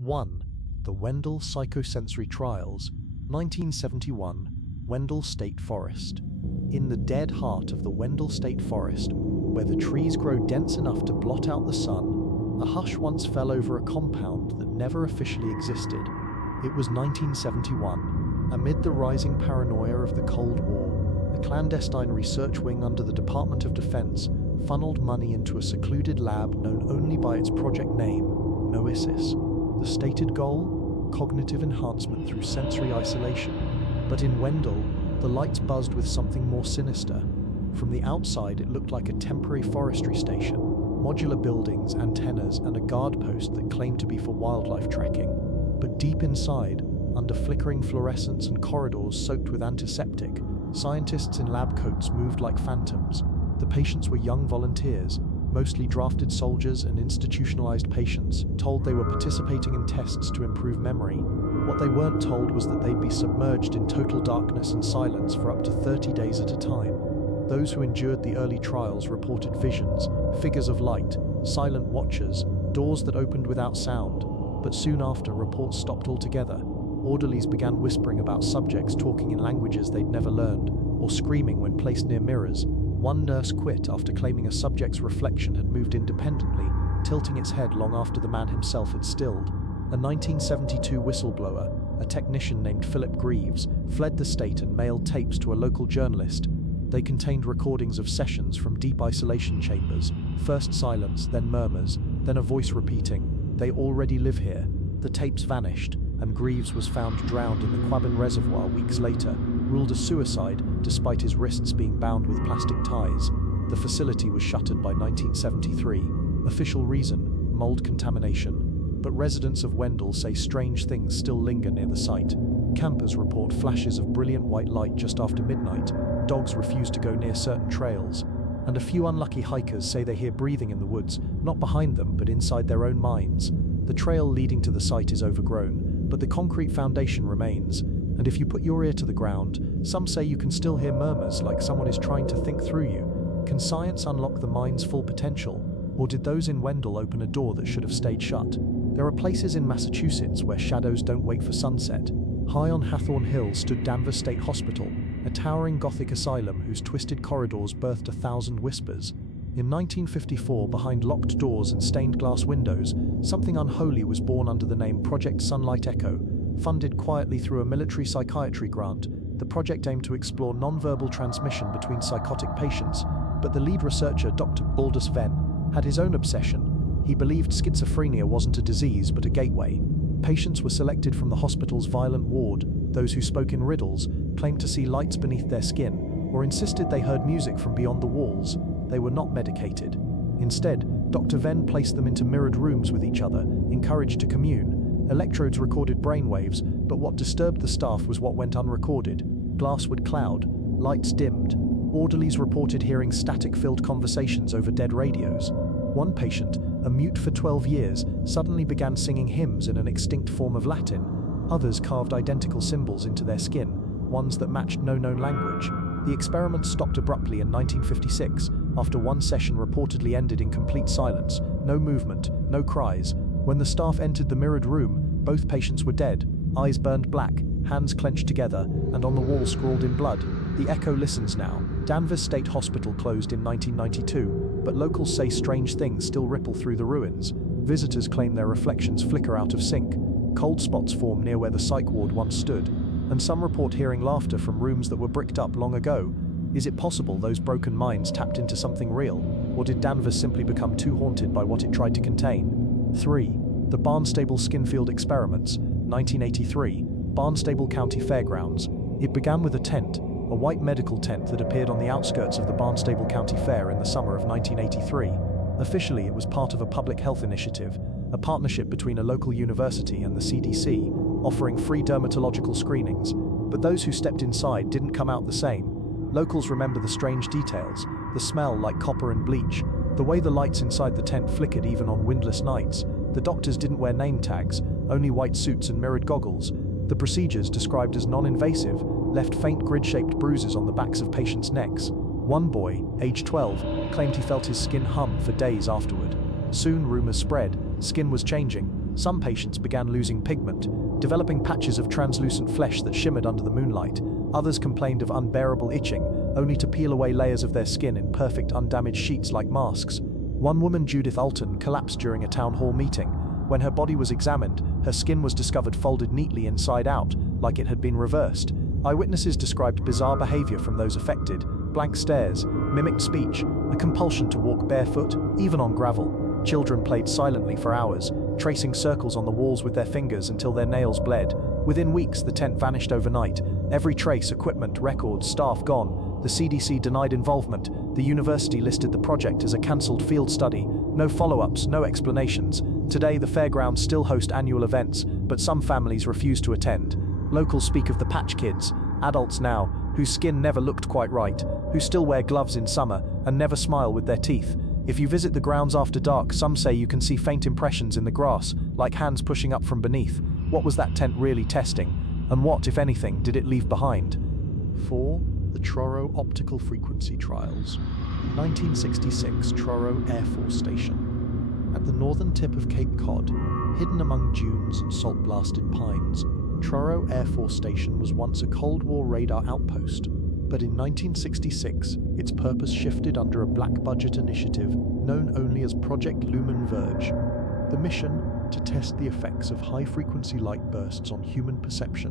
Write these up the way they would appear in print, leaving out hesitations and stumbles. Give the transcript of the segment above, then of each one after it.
1. The Wendell Psychosensory Trials, 1971, Wendell State Forest. In the dead heart of the Wendell State Forest, where the trees grow dense enough to blot out the sun, a hush once fell over a compound that never officially existed. It was 1971. Amid the rising paranoia of the Cold War, a clandestine research wing under the Department of Defense funneled money into a secluded lab known only by its project name, Noesis. The stated goal? Cognitive enhancement through sensory isolation. But in Wendell, the lights buzzed with something more sinister. From the outside, it looked like a temporary forestry station, modular buildings, antennas, and a guard post that claimed to be for wildlife tracking. But deep inside, under flickering fluorescents and corridors soaked with antiseptic, scientists in lab coats moved like phantoms. The patients were young volunteers, mostly drafted soldiers and institutionalized patients, told they were participating in tests to improve memory. What they weren't told was that they'd be submerged in total darkness and silence for up to 30 days at a time. Those who endured the early trials reported visions, figures of light, silent watchers, doors that opened without sound. But soon after, reports stopped altogether. Orderlies began whispering about subjects talking in languages they'd never learned, or screaming when placed near mirrors. One nurse quit after claiming a subject's reflection had moved independently, tilting its head long after the man himself had stilled. A 1972 whistleblower, a technician named Philip Greaves, fled the state and mailed tapes to a local journalist. They contained recordings of sessions from deep isolation chambers, first silence, then murmurs, then a voice repeating, "They already live here." The tapes vanished, and Greaves was found drowned in the Quabbin Reservoir weeks later, ruled a suicide despite his wrists being bound with plastic ties. The facility was shuttered by 1973. Official reason: mold contamination. But residents of Wendell say strange things still linger near the site. Campers report flashes of brilliant white light just after midnight. Dogs refuse to go near certain trails. And a few unlucky hikers say they hear breathing in the woods, not behind them but inside their own minds. The trail leading to the site is overgrown, but the concrete foundation remains. And if you put your ear to the ground, some say you can still hear murmurs like someone is trying to think through you. Can science unlock the mind's full potential? Or did those in Wendell open a door that should have stayed shut? There are places in Massachusetts where shadows don't wait for sunset. High on Hathorne Hill stood Danvers State Hospital, a towering Gothic asylum whose twisted corridors birthed 1,000 whispers. In 1954, behind locked doors and stained glass windows, something unholy was born under the name Project Sunlight Echo. Funded quietly through a military psychiatry grant, the project aimed to explore nonverbal transmission between psychotic patients, but the lead researcher, Dr. Aldous Venn, had his own obsession. He believed schizophrenia wasn't a disease but a gateway. Patients were selected from the hospital's violent ward. Those who spoke in riddles, claimed to see lights beneath their skin, or insisted they heard music from beyond the walls. They were not medicated. Instead, Dr. Venn placed them into mirrored rooms with each other, encouraged to commune. Electrodes recorded brainwaves, but what disturbed the staff was what went unrecorded. Glass would cloud, lights dimmed. Orderlies reported hearing static-filled conversations over dead radios. One patient, a mute for 12 years, suddenly began singing hymns in an extinct form of Latin. Others carved identical symbols into their skin, ones that matched no known language. The experiment stopped abruptly in 1956, after one session reportedly ended in complete silence. No movement, no cries. When the staff entered the mirrored room, both patients were dead, eyes burned black, hands clenched together, and on the wall scrawled in blood, "The echo listens now." Danvers State Hospital closed in 1992, but locals say strange things still ripple through the ruins. Visitors claim their reflections flicker out of sync. Cold spots form near where the psych ward once stood, and some report hearing laughter from rooms that were bricked up long ago. Is it possible those broken minds tapped into something real, or did Danvers simply become too haunted by what it tried to contain? 3. The Barnstable Skinfield Experiments, 1983, Barnstable County Fairgrounds. It began with a tent, a white medical tent that appeared on the outskirts of the Barnstable County Fair in the summer of 1983. Officially, it was part of a public health initiative, a partnership between a local university and the CDC, offering free dermatological screenings. But those who stepped inside didn't come out the same. Locals remember the strange details, the smell like copper and bleach, the way the lights inside the tent flickered even on windless nights. The doctors didn't wear name tags, only white suits and mirrored goggles. The procedures, described as non-invasive, left faint grid-shaped bruises on the backs of patients' necks. One boy, aged 12, claimed he felt his skin hum for days afterward. Soon rumors spread, skin was changing. Some patients began losing pigment, developing patches of translucent flesh that shimmered under the moonlight. Others complained of unbearable itching, only to peel away layers of their skin in perfect undamaged sheets like masks. One woman, Judith Alton, collapsed during a town hall meeting. When her body was examined, her skin was discovered folded neatly inside out, like it had been reversed. Eyewitnesses described bizarre behavior from those affected: blank stares, mimicked speech, a compulsion to walk barefoot, even on gravel. Children played silently for hours, tracing circles on the walls with their fingers until their nails bled. Within weeks, the tent vanished overnight. Every trace, equipment, records, staff gone. The CDC denied involvement. The university listed the project as a cancelled field study. No follow-ups, no explanations. Today, the fairgrounds still host annual events, but some families refuse to attend. Locals speak of the patch kids, adults now, whose skin never looked quite right, who still wear gloves in summer and never smile with their teeth. If you visit the grounds after dark, some say you can see faint impressions in the grass, like hands pushing up from beneath. What was that tent really testing? And what, if anything, did it leave behind? 4. The Truro Optical Frequency Trials. 1966, Truro Air Force Station. At the northern tip of Cape Cod, hidden among dunes and salt-blasted pines, Truro Air Force Station was once a Cold War radar outpost. But in 1966, its purpose shifted under a black-budget initiative known only as Project Lumen Verge. The mission, to test the effects of high-frequency light bursts on human perception,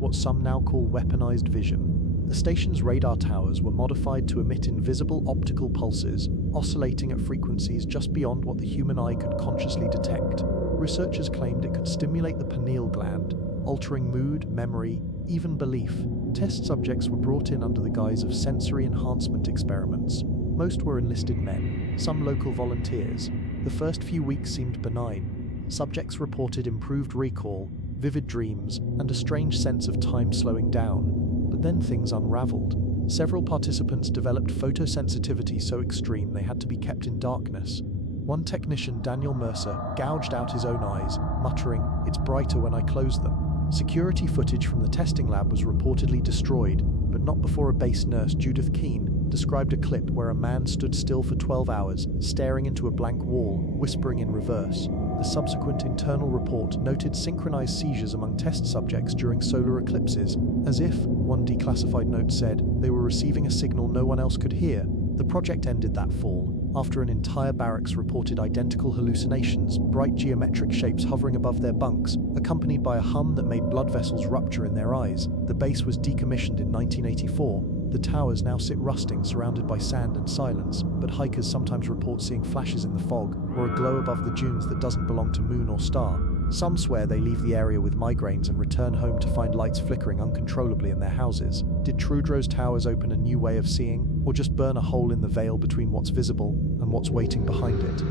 what some now call weaponized vision. The station's radar towers were modified to emit invisible optical pulses, oscillating at frequencies just beyond what the human eye could consciously detect. Researchers claimed it could stimulate the pineal gland, altering mood, memory, even belief. Test subjects were brought in under the guise of sensory enhancement experiments. Most were enlisted men, some local volunteers. The first few weeks seemed benign. Subjects reported improved recall, vivid dreams, and a strange sense of time slowing down. But then things unraveled. Several participants developed photosensitivity so extreme they had to be kept in darkness. One technician, Daniel Mercer, gouged out his own eyes, muttering, "It's brighter when I close them." Security footage from the testing lab was reportedly destroyed, but not before a base nurse, Judith Keene, described a clip where a man stood still for 12 hours, staring into a blank wall, whispering in reverse. The subsequent internal report noted synchronized seizures among test subjects during solar eclipses, as if, one declassified note said, they were receiving a signal no one else could hear. The project ended that fall, after an entire barracks reported identical hallucinations, bright geometric shapes hovering above their bunks, accompanied by a hum that made blood vessels rupture in their eyes. The base was decommissioned in 1984. The towers now sit rusting, surrounded by sand and silence, but hikers sometimes report seeing flashes in the fog, or a glow above the dunes that doesn't belong to moon or star. Some swear they leave the area with migraines and return home to find lights flickering uncontrollably in their houses. Did Trudro's towers open a new way of seeing, or just burn a hole in the veil between what's visible and what's waiting behind it?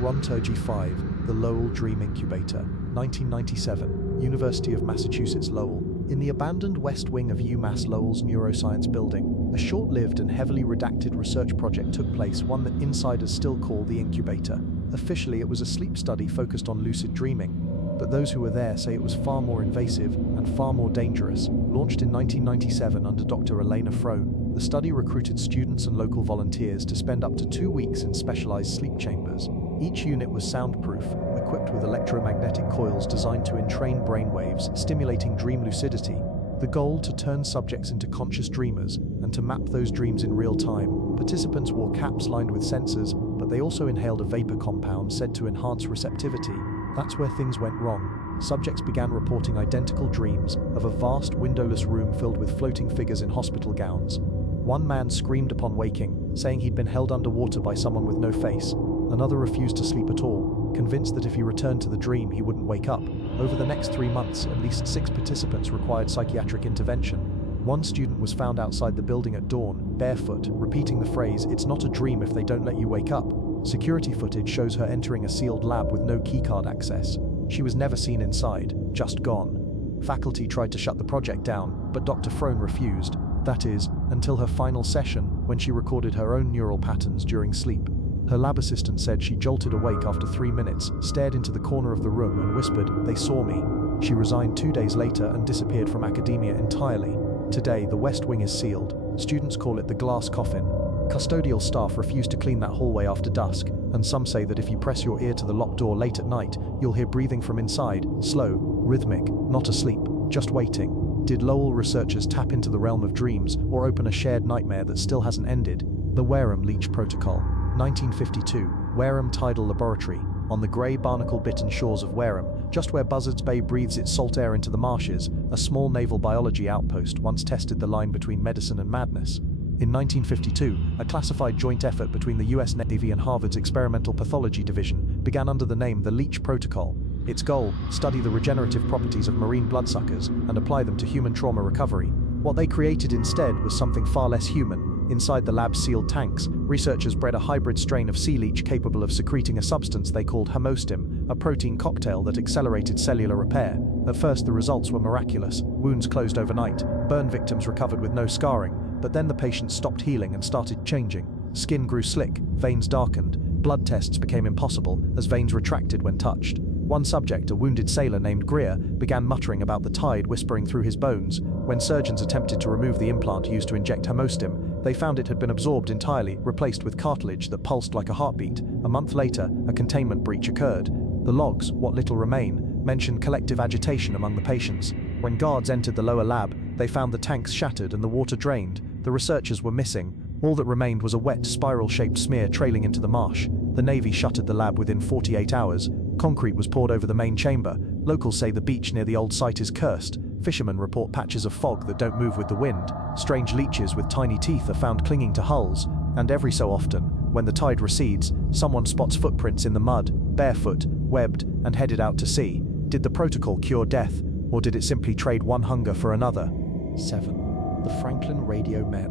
Ronturgy 5, the Lowell Dream Incubator, 1997, University of Massachusetts Lowell. In the abandoned west wing of UMass Lowell's neuroscience building, a short-lived and heavily redacted research project took place, one that insiders still call the incubator. Officially, it was a sleep study focused on lucid dreaming, but those who were there say it was far more invasive and far more dangerous. Launched in 1997 under Dr. Elena Frone, the study recruited students and local volunteers to spend up to 2 weeks in specialized sleep chambers. Each unit was soundproof, equipped with electromagnetic coils designed to entrain brainwaves, stimulating dream lucidity. The goal, to turn subjects into conscious dreamers and to map those dreams in real time. Participants wore caps lined with sensors, but they also inhaled a vapor compound said to enhance receptivity. That's where things went wrong. Subjects began reporting identical dreams of a vast windowless room filled with floating figures in hospital gowns. One man screamed upon waking, saying he'd been held underwater by someone with no face. Another refused to sleep at all, convinced that if he returned to the dream, he wouldn't wake up. Over the next 3 months, at least 6 participants required psychiatric intervention. One student was found outside the building at dawn, barefoot, repeating the phrase, "It's not a dream if they don't let you wake up." Security footage shows her entering a sealed lab with no keycard access. She was never seen inside, just gone. Faculty tried to shut the project down, but Dr. Frone refused. That is, until her final session, when she recorded her own neural patterns during sleep. Her lab assistant said she jolted awake after 3 minutes, stared into the corner of the room and whispered, "They saw me." She resigned 2 days later and disappeared from academia entirely. Today, the West Wing is sealed. Students call it the glass coffin. Custodial staff refuse to clean that hallway after dusk, and some say that if you press your ear to the locked door late at night, you'll hear breathing from inside, slow, rhythmic, not asleep, just waiting. Did Lowell researchers tap into the realm of dreams or open a shared nightmare that still hasn't ended? The Wareham Leach Protocol. 1952, Wareham Tidal Laboratory. On the grey barnacle-bitten shores of Wareham, just where Buzzards Bay breathes its salt air into the marshes, a small naval biology outpost once tested the line between medicine and madness. In 1952, a classified joint effort between the US Navy and Harvard's Experimental Pathology Division began under the name the Leach Protocol. Its goal: study the regenerative properties of marine bloodsuckers and apply them to human trauma recovery. What they created instead was something far less human. Inside the lab's sealed tanks, researchers bred a hybrid strain of sea leech capable of secreting a substance they called hemostim, a protein cocktail that accelerated cellular repair. At first, the results were miraculous. Wounds closed overnight, burn victims recovered with no scarring, but then the patients stopped healing and started changing. Skin grew slick, veins darkened, blood tests became impossible as veins retracted when touched. One subject, a wounded sailor named Greer, began muttering about the tide whispering through his bones. When surgeons attempted to remove the implant used to inject hemostim, they found it had been absorbed entirely, replaced with cartilage that pulsed like a heartbeat. A month later, a containment breach occurred. The logs, what little remain, mentioned collective agitation among the patients. When guards entered the lower lab, they found the tanks shattered and the water drained. The researchers were missing. All that remained was a wet, spiral-shaped smear trailing into the marsh. The Navy shuttered the lab within 48 hours. Concrete was poured over the main chamber. Locals say the beach near the old site is cursed. Fishermen report patches of fog that don't move with the wind. Strange leeches with tiny teeth are found clinging to hulls. And every so often, when the tide recedes, someone spots footprints in the mud, barefoot, webbed, and headed out to sea. Did the protocol cure death, or did it simply trade one hunger for another? 7. The Franklin Radio Men.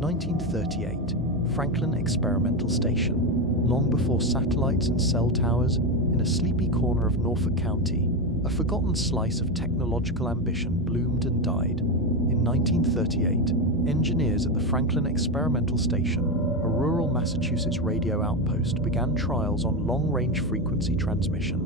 1938. Franklin Experimental Station. Long before satellites and cell towers, in a sleepy corner of Norfolk County, a forgotten slice of technological ambition bloomed and died. In 1938, engineers at the Franklin Experimental Station, a rural Massachusetts radio outpost, began trials on long-range frequency transmission.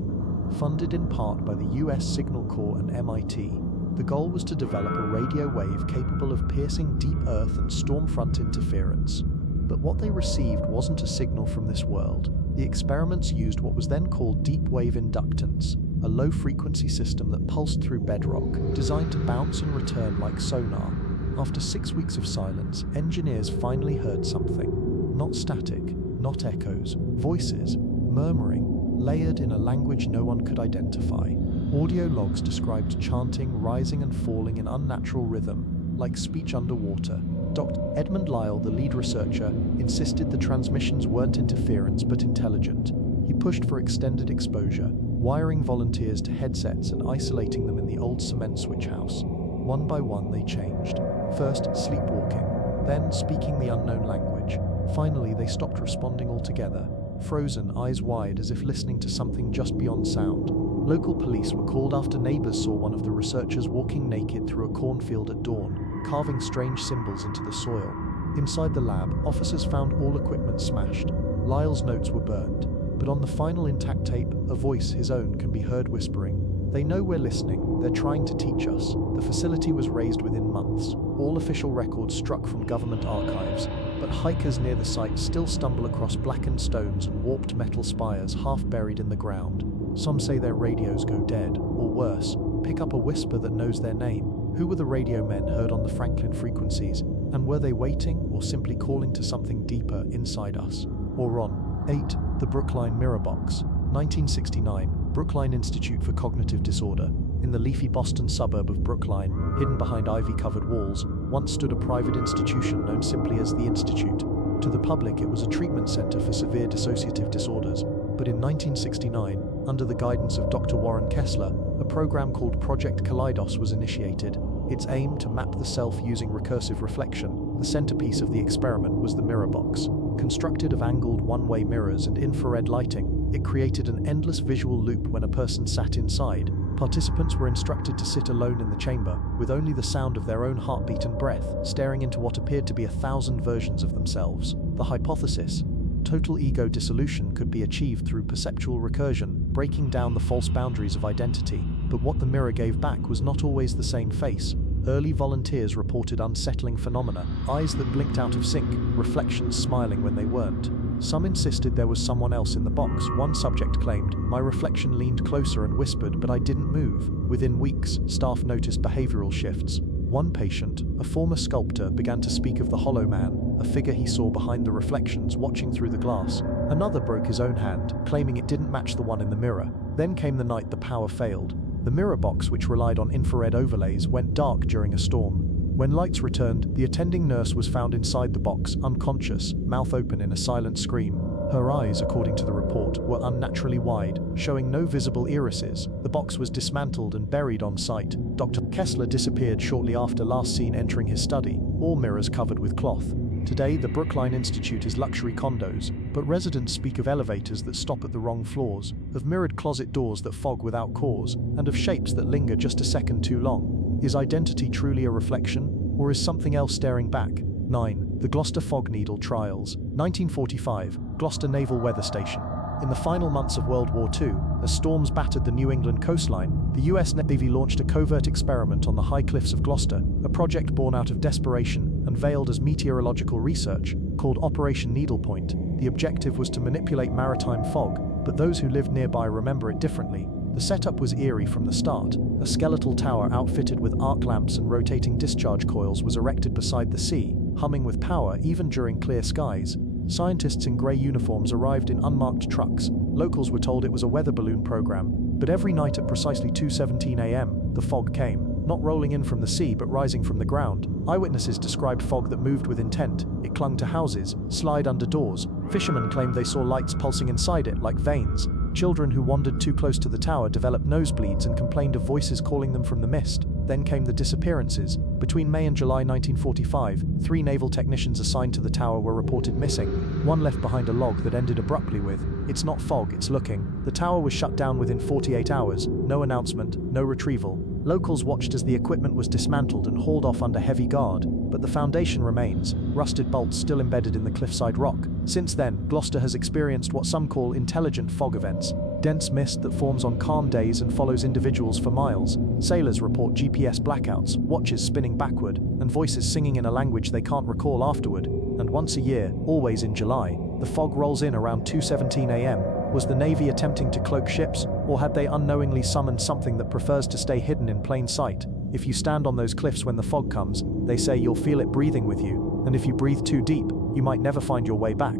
Funded in part by the US Signal Corps and MIT, the goal was to develop a radio wave capable of piercing deep earth and stormfront interference. But what they received wasn't a signal from this world. The experiments used what was then called deep wave inductance, a low-frequency system that pulsed through bedrock, designed to bounce and return like sonar. After 6 weeks of silence, engineers finally heard something. Not static, not echoes, voices, murmuring, layered in a language no one could identify. Audio logs described chanting rising and falling in unnatural rhythm, like speech underwater. Dr. Edmund Lyle, the lead researcher, insisted the transmissions weren't interference but intelligent. He pushed for extended exposure, wiring volunteers to headsets and isolating them in the old cement switch house. One by one they changed. First sleepwalking, then speaking the unknown language. Finally they stopped responding altogether, frozen, eyes wide as if listening to something just beyond sound. Local police were called after neighbors saw one of the researchers walking naked through a cornfield at dawn, carving strange symbols into the soil. Inside the lab, officers found all equipment smashed. Lyle's notes were burned, but on the final intact tape, a voice, his own, can be heard whispering, "They know we're listening, they're trying to teach us." The facility was razed within months, all official records struck from government archives, but hikers near the site still stumble across blackened stones and warped metal spires half buried in the ground. Some say their radios go dead, or worse, pick up a whisper that knows their name. Who were the radio men heard on the Franklin frequencies, and were they waiting or simply calling to something deeper inside us? Or on 8. The Brookline Mirror Box. 1969, Brookline Institute for Cognitive Disorder. In the leafy Boston suburb of Brookline, hidden behind ivy-covered walls, once stood a private institution known simply as the Institute. To the public, it was a treatment center for severe dissociative disorders. But in 1969, under the guidance of Dr. Warren Kessler, a program called Project Kaleidos was initiated. Its aim to map the self using recursive reflection. The centerpiece of the experiment was the mirror box. Constructed of angled one-way mirrors and infrared lighting, it created an endless visual loop when a person sat inside. Participants were instructed to sit alone in the chamber, with only the sound of their own heartbeat and breath, staring into what appeared to be 1,000 versions of themselves. The hypothesis: total ego dissolution could be achieved through perceptual recursion, breaking down the false boundaries of identity. But what the mirror gave back was not always the same face. Early volunteers reported unsettling phenomena: eyes that blinked out of sync, reflections smiling when they weren't. Some insisted there was someone else in the box. One subject claimed, "My reflection leaned closer and whispered, but I didn't move." Within weeks, staff noticed behavioral shifts. One patient, a former sculptor, began to speak of the hollow man, a figure he saw behind the reflections watching through the glass. Another broke his own hand, claiming it didn't match the one in the mirror. Then came the night the power failed. The mirror box, which relied on infrared overlays, went dark during a storm. When lights returned, the attending nurse was found inside the box, unconscious, mouth open in a silent scream. Her eyes, according to the report, were unnaturally wide, showing no visible irises. The box was dismantled and buried on site. Dr. Kessler disappeared shortly after last seen entering his study, all mirrors covered with cloth. Today, the Brookline Institute is luxury condos, but residents speak of elevators that stop at the wrong floors, of mirrored closet doors that fog without cause, and of shapes that linger just a second too long. Is identity truly a reflection, or is something else staring back? 9. The Gloucester Fog Needle Trials. 1945, Gloucester Naval Weather Station. In the final months of World War II, as storms battered the New England coastline, the US Navy launched a covert experiment on the high cliffs of Gloucester, a project born out of desperation and veiled as meteorological research, called Operation Needlepoint. The objective was to manipulate maritime fog, but those who lived nearby remember it differently. The setup was eerie from the start. A skeletal tower outfitted with arc lamps and rotating discharge coils was erected beside the sea, humming with power even during clear skies. Scientists in grey uniforms arrived in unmarked trucks. Locals were told it was a weather balloon program, but every night at precisely 2:17 a.m., the fog came, not rolling in from the sea but rising from the ground. Eyewitnesses described fog that moved with intent. It clung to houses, slid under doors. Fishermen claimed they saw lights pulsing inside it like veins. Children who wandered too close to the tower developed nosebleeds and complained of voices calling them from the mist. Then came the disappearances. Between May and July 1945, 3 naval technicians assigned to the tower were reported missing. One left behind a log that ended abruptly with, "It's not fog, it's looking." The tower was shut down within 48 hours. No announcement, no retrieval. Locals watched as the equipment was dismantled and hauled off under heavy guard, but the foundation remains, rusted bolts still embedded in the cliffside rock. Since then, Gloucester has experienced what some call intelligent fog events. Dense mist that forms on calm days and follows individuals for miles. Sailors report GPS blackouts, watches spinning backward, and voices singing in a language they can't recall afterward. And once a year, always in July, the fog rolls in around 2:17 a.m. Was the Navy attempting to cloak ships, or had they unknowingly summoned something that prefers to stay hidden in plain sight? If you stand on those cliffs when the fog comes, they say you'll feel it breathing with you, and if you breathe too deep, you might never find your way back.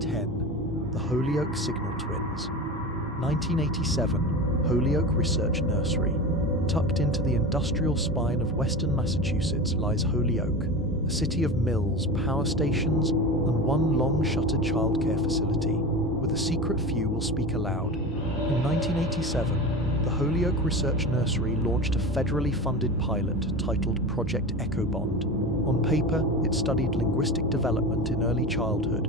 10. The Holyoke Signal Twins. 1987, Holyoke Research Nursery. Tucked into the industrial spine of western Massachusetts lies Holyoke, a city of mills, power stations, and one long-shuttered childcare facility, where the secret few will speak aloud. In 1987, the Holyoke Research Nursery launched a federally funded pilot titled Project EchoBond. On paper, it studied linguistic development in early childhood.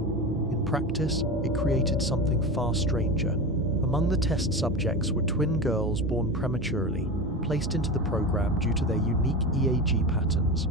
In practice, it created something far stranger. Among the test subjects were twin girls born prematurely, placed into the program due to their unique EAG patterns.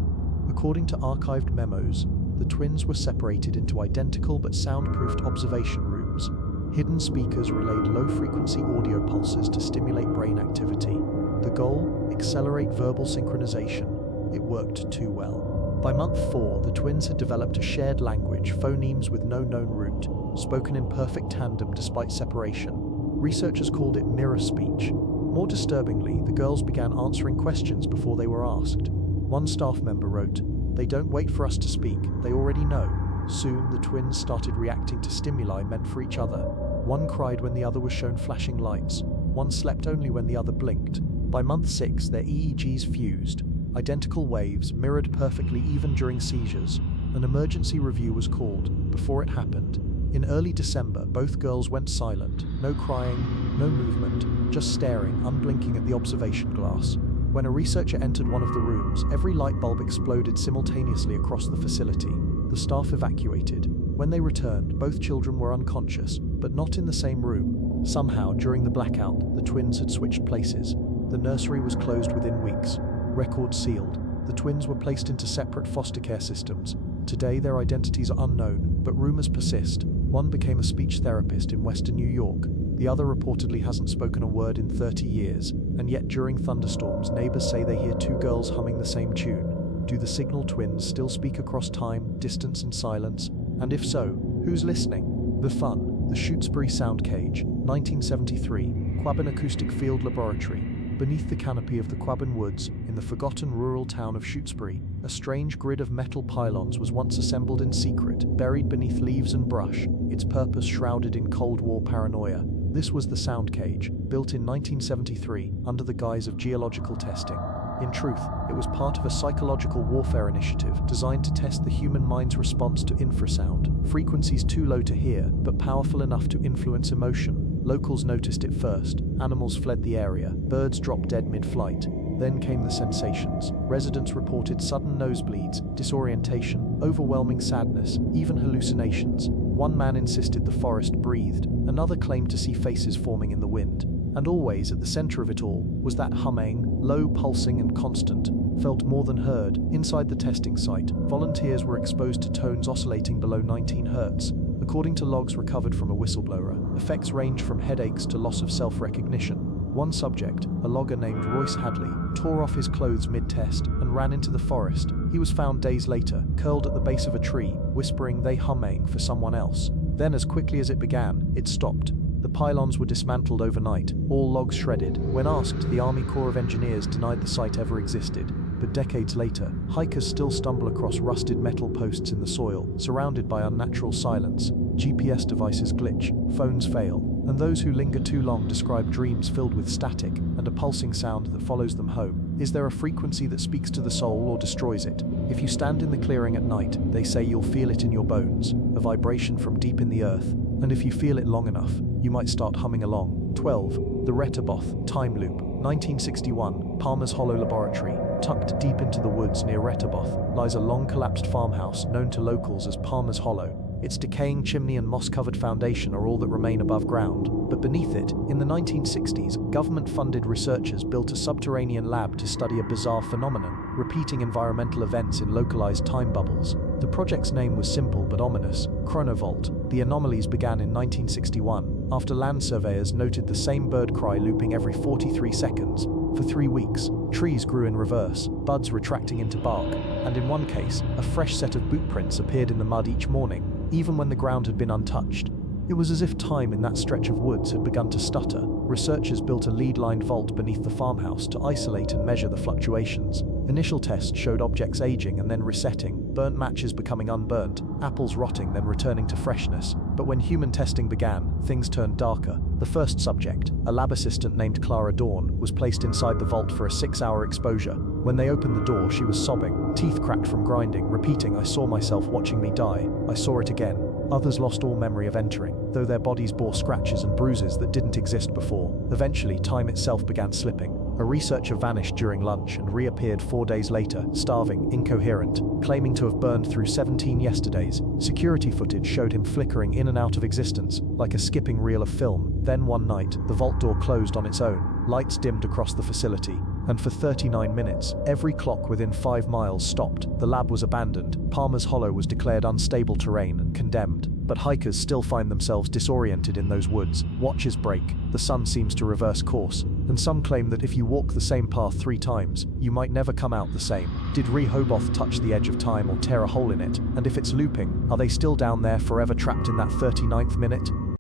According to archived memos, the twins were separated into identical but soundproofed observation rooms. Hidden speakers relayed low-frequency audio pulses to stimulate brain activity. The goal? Accelerate verbal synchronization. It worked too well. By month 4, the twins had developed a shared language, phonemes with no known root, spoken in perfect tandem despite separation. Researchers called it mirror speech. More disturbingly, the girls began answering questions before they were asked. One staff member wrote, "They don't wait for us to speak, they already know." Soon, the twins started reacting to stimuli meant for each other. One cried when the other was shown flashing lights. One slept only when the other blinked. By month 6, their EEGs fused. Identical waves, mirrored perfectly even during seizures. An emergency review was called. Before it happened, in early December, both girls went silent. No crying, no movement, just staring, unblinking at the observation glass. When a researcher entered one of the rooms, every light bulb exploded simultaneously across the facility. The staff evacuated. When they returned, both children were unconscious, but not in the same room. Somehow, during the blackout, the twins had switched places. The nursery was closed within weeks. Records sealed. The twins were placed into separate foster care systems. Today, their identities are unknown, but rumors persist. One became a speech therapist in Western New York. The other reportedly hasn't spoken a word in 30 years, and yet during thunderstorms, neighbors say they hear 2 girls humming the same tune. Do the signal twins still speak across time, distance, and silence? And if so, who's listening? The Fun, the Shutesbury Sound Cage, 1973, Quabbin Acoustic Field Laboratory. Beneath the canopy of the Quabbin Woods, in the forgotten rural town of Shutesbury, a strange grid of metal pylons was once assembled in secret, buried beneath leaves and brush, its purpose shrouded in Cold War paranoia. This was the Sound Cage, built in 1973 under the guise of geological testing. In truth, it was part of a psychological warfare initiative designed to test the human mind's response to infrasound, frequencies too low to hear, but powerful enough to influence emotion. Locals noticed it first, animals fled the area, birds dropped dead mid-flight. Then came the sensations. Residents reported sudden nosebleeds, disorientation, overwhelming sadness, even hallucinations. One man insisted the forest breathed, another claimed to see faces forming in the wind. And always at the center of it all was that humming, low pulsing and constant, felt more than heard. Inside the testing site, volunteers were exposed to tones oscillating below 19 Hz. According to logs recovered from a whistleblower, effects range from headaches to loss of self-recognition. One subject, a logger named Royce Hadley, tore off his clothes mid-test and ran into the forest. He was found days later, curled at the base of a tree, whispering they humming for someone else. Then as quickly as it began, it stopped. The pylons were dismantled overnight, all logs shredded. When asked, the Army Corps of Engineers denied the site ever existed. But decades later, hikers still stumble across rusted metal posts in the soil, surrounded by unnatural silence. GPS devices glitch, phones fail, and those who linger too long describe dreams filled with static and a pulsing sound that follows them home. Is there a frequency that speaks to the soul or destroys it? If you stand in the clearing at night, they say you'll feel it in your bones, a vibration from deep in the earth. And if you feel it long enough, you might start humming along. 12. The Rehoboth Time Loop, 1961, Palmer's Hollow Laboratory. Tucked deep into the woods near Rehoboth lies a long-collapsed farmhouse known to locals as Palmer's Hollow. Its decaying chimney and moss-covered foundation are all that remain above ground. But beneath it, in the 1960s, government-funded researchers built a subterranean lab to study a bizarre phenomenon, repeating environmental events in localized time bubbles. The project's name was simple but ominous, Chronovolt. The anomalies began in 1961, after land surveyors noted the same bird cry looping every 43 seconds. For 3 weeks, trees grew in reverse, buds retracting into bark, and in one case, a fresh set of boot prints appeared in the mud each morning, even when the ground had been untouched. It was as if time in that stretch of woods had begun to stutter. Researchers built a lead-lined vault beneath the farmhouse to isolate and measure the fluctuations. Initial tests showed objects aging and then resetting, burnt matches becoming unburnt, apples rotting then returning to freshness. But when human testing began, things turned darker. The first subject, a lab assistant named Clara Dawn, was placed inside the vault for a 6-hour exposure. When they opened the door, she was sobbing, teeth cracked from grinding, repeating, "I saw myself watching me die. I saw it again." Others lost all memory of entering, though their bodies bore scratches and bruises that didn't exist before. Eventually, time itself began slipping. A researcher vanished during lunch and reappeared 4 days later, starving, incoherent, claiming to have burned through 17 yesterdays. Security footage showed him flickering in and out of existence, like a skipping reel of film. Then one night, the vault door closed on its own, lights dimmed across the facility, and for 39 minutes, every clock within 5 miles stopped. The lab was abandoned. Palmer's Hollow was declared unstable terrain and condemned. But hikers still find themselves disoriented in those woods. Watches break, the sun seems to reverse course, and some claim that if you walk the same path 3 times, you might never come out the same. Did Rehoboth touch the edge of time or tear a hole in it? And if it's looping, are they still down there forever trapped in that 39th minute?